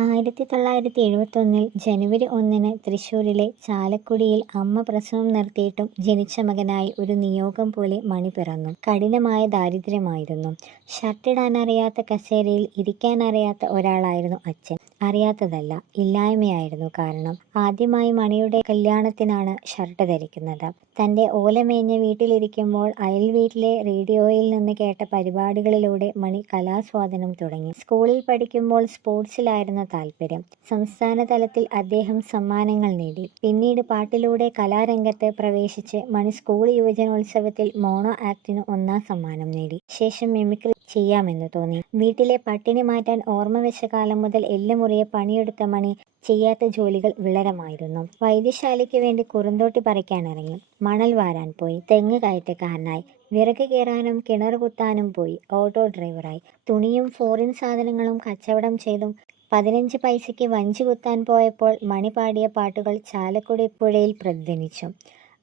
1971 ജനുവരി 1 തൃശ്ശൂരിലെ ചാലക്കുടിയിൽ അമ്മ പ്രസവം നിർത്തിയിട്ടും ജനിച്ച മകനായി ഒരു നിയോഗം പോലെ മണി പിറന്നു. കഠിനമായ ദാരിദ്ര്യമായിരുന്നു. ഷർട്ടിടാനറിയാത്ത കസേരയിൽ ഇരിക്കാനറിയാത്ത ഒരാളായിരുന്നു അച്ഛൻ. അറിയാത്തതല്ല, ഇല്ലായ്മയായിരുന്നു കാരണം. ആദ്യമായി മണിയുടെ കല്യാണത്തിനാണ് ഷർട്ട് ധരിക്കുന്നത്. തൻ്റെ ഓലമേഞ്ഞ വീട്ടിലിരിക്കുമ്പോൾ അയൽവീട്ടിലെ റേഡിയോയിൽ നിന്ന് കേട്ട പരിപാടികളിലൂടെ മണി കലാസ്വാദനം തുടങ്ങി. സ്കൂളിൽ പഠിക്കുമ്പോൾ സ്പോർട്സിലായിരുന്നു താല്പര്യം. സംസ്ഥാന തലത്തിൽ അദ്ദേഹം സമ്മാനങ്ങൾ നേടി. പിന്നീട് പാട്ടിലൂടെ കലാരംഗത്ത് പ്രവേശിച്ച് മണി സ്കൂൾ യുവജനോത്സവത്തിൽ മോണോ ആക്ടിന് 1ാം സമ്മാനം നേടി. ശേഷം മിമിക്രി ചെയ്യാമെന്ന് തോന്നി. വീട്ടിലെ പട്ടിണി മാറ്റാൻ ഓർമ്മ വെച്ച കാലം മുതൽ എല്ലുമുറിയെ പണിയെടുത്ത മണി ചെയ്യാത്ത ജോലികൾ വിളരമായിരുന്നു. വൈദ്യശാലയ്ക്ക് വേണ്ടി കുറുന്തോട്ടി പറിക്കാനിറങ്ങി. മണൽ വാരാൻ പോയി. തെങ്ങ് കയറ്റക്കാരനായി. വിറക് കീറാനും കിണർ കുത്താനും പോയി. ഓട്ടോ ഡ്രൈവറായി. തുണിയും ഫോറിൻ സാധനങ്ങളും കച്ചവടം ചെയ്തും 15 പൈസയ്ക്ക് വഞ്ചി കുത്താൻ പോയപ്പോൾ മണി പാടിയ പാട്ടുകൾ ചാലക്കുടി പുഴയിൽ പ്രതിധ്വനിച്ചു.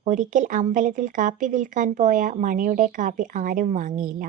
ഒരിക്കൽ അമ്പലത്തിൽ കാപ്പി വിൽക്കാൻ പോയ മണിയുടെ കാപ്പി ആരും വാങ്ങിയില്ല.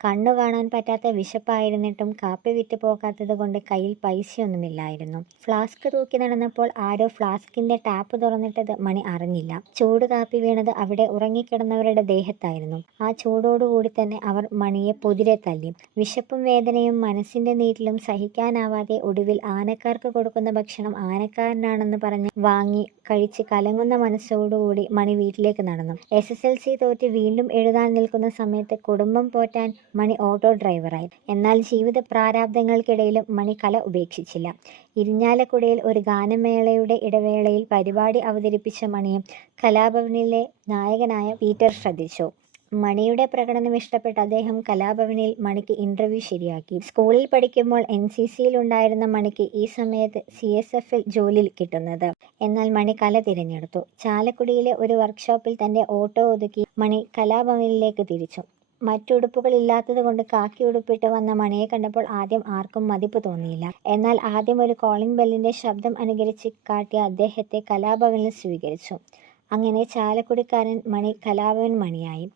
കണ്ണു കാണാൻ പറ്റാത്ത വിശപ്പായിരുന്നിട്ടും കാപ്പി വിറ്റ് പോകാത്തത് കൊണ്ട് കയ്യിൽ പൈസയൊന്നുമില്ലായിരുന്നു. ഫ്ലാസ്ക് തൂക്കി നടന്നപ്പോൾ ആരോ ഫ്ലാസ്കിന്റെ ടാപ്പ് തുറന്നിട്ടത് മണി അറിഞ്ഞില്ല. ചൂട് കാപ്പി വീണത് അവിടെ ഉറങ്ങിക്കിടന്നവരുടെ ദേഹത്തായിരുന്നു. ആ ചൂടോടുകൂടി തന്നെ അവർ മണിയെ പൊതിരെ തല്ലി. വിശപ്പും വേദനയും മനസ്സിന്റെ നീറ്റിലും സഹിക്കാനാവാതെ ഒടുവിൽ ആനക്കാർക്ക് കൊടുക്കുന്ന ഭക്ഷണം ആനക്കാരനാണെന്ന് പറഞ്ഞ് വാങ്ങി കഴിച്ച് കലങ്ങുന്ന മനസ്സോടുകൂടി മണി വീട്ടിലേക്ക് നടന്നു. SSLC തോറ്റ് വീണ്ടും എഴുതാൻ നിൽക്കുന്ന സമയത്ത് കുടുംബം പോറ്റാൻ മണി ഓട്ടോ ഡ്രൈവറായി. എന്നാൽ ജീവിത പ്രാരാബ്ദങ്ങൾക്കിടയിലും മണി കല ഉപേക്ഷിച്ചില്ല. ഇരിഞ്ഞാലക്കുടയിൽ ഒരു ഗാനമേളയുടെ ഇടവേളയിൽ പരിപാടി അവതരിപ്പിച്ച മണിയെ കലാഭവനിലെ നായകനായ പീറ്റർ ശ്രദ്ധിച്ചു. മണിയുടെ പ്രകടനം ഇഷ്ടപ്പെട്ട അദ്ദേഹം കലാഭവനിൽ മണിക്ക് ഇന്റർവ്യൂ ശരിയാക്കി. സ്കൂളിൽ പഠിക്കുമ്പോൾ NCCയിൽ ഉണ്ടായിരുന്ന മണിക്ക് ഈ സമയത്ത് CSFൽ ജോലി കിട്ടുന്നത്. എന്നാൽ മണി കല തിരഞ്ഞെടുത്തു. ചാലക്കുടിയിലെ ഒരു വർക്ക്ഷോപ്പിൽ തന്റെ ഓട്ടോ ഒതുക്കി മണി കലാഭവനിലേക്ക് തിരിച്ചു. മറ്റുടുപ്പുകളില്ലാത്തത് കൊണ്ട് കാക്കി ഉടുപ്പിട്ട് വന്ന മണിയെ കണ്ടപ്പോൾ ആദ്യം ആർക്കും മതിപ്പ് തോന്നിയില്ല. എന്നാൽ ആദ്യം ഒരു കോളിംഗ് ബെല്ലിന്റെ ശബ്ദം അനുകരിച്ച് കാട്ടിയ അദ്ദേഹത്തെ കലാഭവനിൽ സ്വീകരിച്ചു. അങ്ങനെ ചാലക്കുടിക്കാരൻ മണി കലാഭവൻ മണിയായി.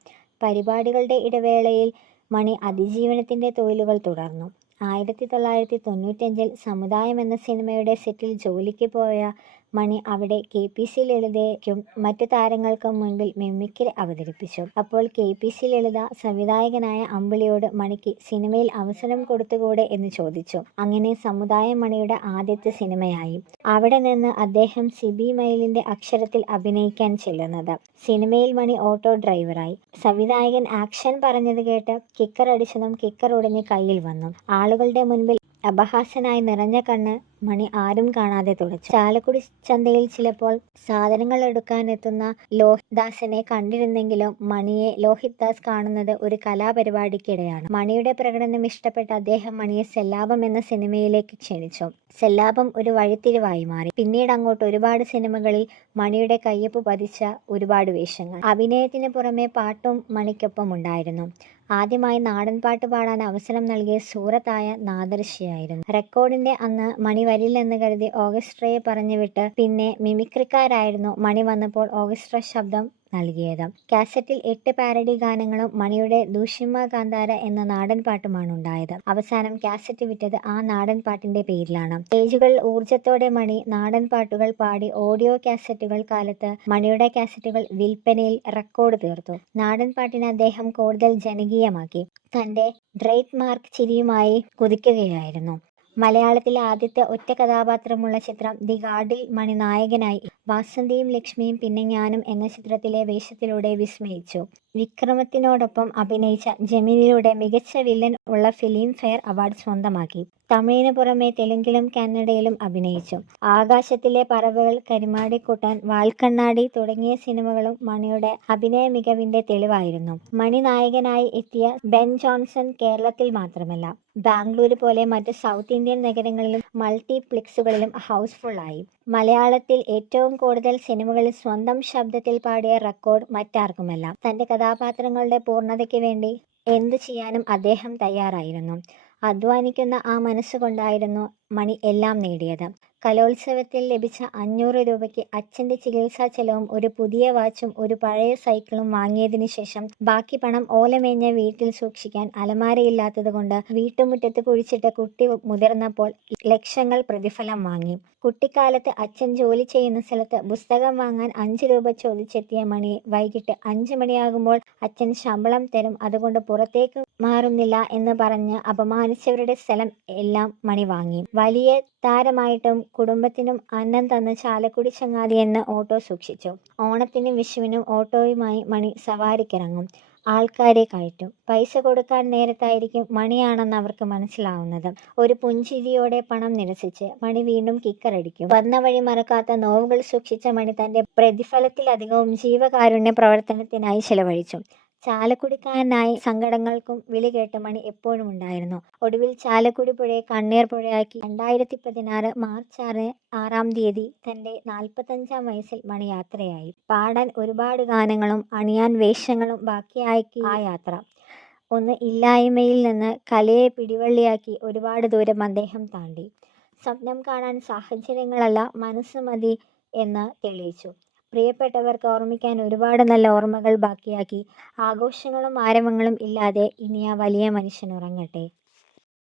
പരിപാടികളുടെ ഇടവേളയിൽ മണി അതിജീവനത്തിന്റെ തൊഴിലുകൾ തുടർന്നു. 1995 സമുദായം എന്ന സിനിമയുടെ സെറ്റിൽ ജോലിക്ക് പോയ മണി അവിടെ KPC ലളിതയ്ക്കും മറ്റു താരങ്ങൾക്കും മുൻപിൽ മിമിക്രി അവതരിപ്പിച്ചു. അപ്പോൾ KPC ലളിത സംവിധായകനായ അമ്പിളിയോട് മണിക്ക് സിനിമയിൽ അവസരം കൊടുത്തുകൂടെ എന്ന് ചോദിച്ചു. അങ്ങനെ സമുദായം മണിയുടെ ആദ്യത്തെ സിനിമയായി. അവിടെ നിന്ന് അദ്ദേഹം സിബി മയിലിന്റെ അക്ഷരത്തിൽ അഭിനയിക്കാൻ ചെല്ലുന്നത്. സിനിമയിൽ മണി ഓട്ടോ ഡ്രൈവറായി. സംവിധായകൻ ആക്ഷൻ പറഞ്ഞത് കേട്ട് കിക്കർ അടിച്ചതും കിക്കർ ഉടഞ്ഞ് കയ്യിൽ വന്നു. ആളുകളുടെ മുൻപിൽ അപഹാസ്യനായി നിറഞ്ഞ കണ്ണ് മണി ആരും കാണാതെ തുടച്ചു. ചാലക്കുടി ചന്തയിൽ ചിലപ്പോൾ സാധനങ്ങൾ എടുക്കാനെത്തുന്ന ലോഹിത്ദാസിനെ കണ്ടിരുന്നെങ്കിലും മണിയെ ലോഹിത്ദാസ് കാണുന്നത് ഒരു കലാപരിപാടിക്കിടെയാണ്. മണിയുടെ പ്രകടനം ഇഷ്ടപ്പെട്ട അദ്ദേഹം മണിയെ സെല്ലാപം എന്ന സിനിമയിലേക്ക് ക്ഷണിച്ചു. സെല്ലാപം ഒരു വഴിത്തിരിവായി മാറി. പിന്നീട് അങ്ങോട്ട് ഒരുപാട് സിനിമകളിൽ മണിയുടെ കയ്യൊപ്പ് പതിച്ച ഒരുപാട് വേഷങ്ങൾ. അഭിനയത്തിന് പുറമെ പാട്ടും മണിക്കൊപ്പം ഉണ്ടായിരുന്നു. ആദ്യമായി നാടൻ പാട്ട് പാടാൻ അവസരം നൽകിയ സൂറത്തായ നാദർഷിയായിരുന്നു. റെക്കോർഡിന്റെ അന്ന് മണി വരില്ലെന്ന് കരുതി ഓർക്കസ്ട്രയെ പറഞ്ഞുവിട്ട് പിന്നെ മിമിക്രിക്കാരായിരുന്നു മണി വന്നപ്പോൾ ഓർക്കസ്ട്ര ശബ്ദം നൽകിയത്. കാസറ്റിൽ 8 പാരഡി ഗാനങ്ങളും മണിയുടെ ദൂഷ്യമ്മ കാന്താര എന്ന നാടൻ പാട്ടുമാണ് ഉണ്ടായത്. അവസാനം കാസറ്റ് വിറ്റത് ആ നാടൻ പാട്ടിന്റെ പേരിലാണ്. സ്റ്റേജുകളിൽ ഊർജത്തോടെ മണി നാടൻ പാട്ടുകൾ പാടി. ഓഡിയോ കാസറ്റുകൾ കാലത്ത് മണിയുടെ കാസറ്റുകൾ വിൽപ്പനയിൽ റെക്കോർഡ് തീർത്തു. നാടൻ പാട്ടിനെ അദ്ദേഹം കൂടുതൽ ജനകീയമാക്കി. തന്റെ ട്രേഡ് മാർക്ക് ചിരിയുമായി കുതിക്കുകയായിരുന്നു. മലയാളത്തിലെ ആദ്യത്തെ ഒറ്റ കഥാപാത്രമുള്ള ചിത്രം ദി ഗാർഡിൽ മണി നായകനായി. വാസന്തിയും ലക്ഷ്മിയും പിന്നെ ഞാനും എന്ന ചിത്രത്തിലെ വേഷത്തിലൂടെ വിസ്മയിച്ചു. വിക്രമത്തിനോടൊപ്പം അഭിനയിച്ച ജമീലിലൂടെ മികച്ച വില്ലൻ ഉള്ള ഫിലിം ഫെയർ അവാർഡ് സ്വന്തമാക്കി. തമിഴിന് പുറമെ തെലുങ്കിലും കന്നഡയിലും അഭിനയിച്ചു. ആകാശത്തിലെ പറവകൾ, കരിമാടിക്കുട്ടൻ, വാൽക്കണ്ണാടി തുടങ്ങിയ സിനിമകളും മണിയുടെ അഭിനയ മികവിന്റെ തെളിവായിരുന്നു. മണി നായകനായി എത്തിയ ബെൻ ജോൺസൺ കേരളത്തിൽ മാത്രമല്ല ബാംഗ്ലൂര് പോലെ മറ്റു സൗത്ത് ഇന്ത്യൻ നഗരങ്ങളിലും മൾട്ടിപ്ലക്സുകളിലും ഹൗസ്ഫുള്ളായി. മലയാളത്തിൽ ഏറ്റവും കൂടുതൽ സിനിമകളിൽ സ്വന്തം ശബ്ദത്തിൽ പാടിയ റെക്കോർഡ് മറ്റാർക്കുമല്ല. തന്റെ കഥാപാത്രങ്ങളുടെ പൂർണ്ണതയ്ക്ക് വേണ്ടി എന്തു ചെയ്യാനും അദ്ദേഹം തയ്യാറായിരുന്നു. അധ്വാനിക്കുന്ന ആ മനസ്സുകൊണ്ടായിരുന്നു മണി എല്ലാം നേടിയത്. കലോത്സവത്തിൽ ലഭിച്ച 500 രൂപയ്ക്ക് അച്ഛൻ്റെ ചികിത്സാ ചെലവും ഒരു പുതിയ വാച്ചും ഒരു പഴയ സൈക്കിളും വാങ്ങിയതിനു ശേഷം ബാക്കി പണം ഓലമേഞ്ഞ വീട്ടിൽ സൂക്ഷിക്കാൻ അലമാരയില്ലാത്തതുകൊണ്ട് വീട്ടുമുറ്റത്ത് കുഴിച്ചിട്ട കുട്ടി മുതിർന്നപ്പോൾ ലക്ഷങ്ങൾ പ്രതിഫലം വാങ്ങി. കുട്ടിക്കാലത്ത് അച്ഛൻ ജോലി ചെയ്യുന്ന സ്ഥലത്ത് പുസ്തകം വാങ്ങാൻ 5 രൂപ ചോദിച്ചെത്തിയ മണിയെ വൈകിട്ട് 5 മണിയാകുമ്പോൾ അച്ഛൻ ശമ്പളം തരും, അതുകൊണ്ട് പുറത്തേക്ക് മാറുന്നില്ല എന്ന് പറഞ്ഞ് അപമാനിച്ചവരുടെ സ്ഥലം എല്ലാം മണി വാങ്ങി. വലിയ താരമായിട്ടും കുടുംബത്തിനും അന്നം തന്ന ചാലക്കുടി ചങ്ങാതി എന്ന ഓട്ടോ സൂക്ഷിച്ചു. ഓണത്തിനും വിഷുവിനും ഓട്ടോയുമായി മണി സവാരിക്കിറങ്ങും. ആൾക്കാരെ കയറ്റും. പൈസ കൊടുക്കാൻ നേരത്തായിരിക്കും മണിയാണെന്ന് അവർക്ക് മനസ്സിലാവുന്നത്. ഒരു പുഞ്ചിരിയോടെ പണം നിരസിച്ച് മണി വീണ്ടും കിക്കറടിക്കും. വന്ന വഴി മറക്കാത്ത നോവുകൾ സൂക്ഷിച്ച മണി തന്റെ പ്രതിഫലത്തിലധികവും ജീവകാരുണ്യ പ്രവർത്തനത്തിനായി ചെലവഴിച്ചു. ചാലക്കുടിക്കാരനായി സങ്കടങ്ങൾക്കും വിളി കേട്ട മണി എപ്പോഴും ഉണ്ടായിരുന്നു. ഒടുവിൽ ചാലക്കുടി പുഴയെ കണ്ണീർ പുഴയാക്കി 2016 മാർച്ച് 6-ാം തീയതി തന്റെ 45-ാം വയസ്സിൽ മണി യാത്രയായി. പാടാൻ ഒരുപാട് ഗാനങ്ങളും അണിയാൻ വേഷങ്ങളും ബാക്കിയാക്കി ആ യാത്ര. ഒന്ന് ഇല്ലായ്മയിൽ നിന്ന് കലയെ പിടിവള്ളിയാക്കി ഒരുപാട് ദൂരം അദ്ദേഹം താണ്ടി. സ്വപ്നം കാണാൻ സാഹചര്യങ്ങളല്ല മനസ്സ് മതി എന്ന് തെളിയിച്ചു. പ്രിയപ്പെട്ടവർക്ക് ഓർമ്മിക്കാൻ ഒരുപാട് നല്ല ഓർമ്മകൾ ബാക്കിയാക്കി. ആഘോഷങ്ങളും ആരവങ്ങളും ഇല്ലാതെ ഇനി ആ വലിയ മനുഷ്യൻ ഉറങ്ങട്ടെ.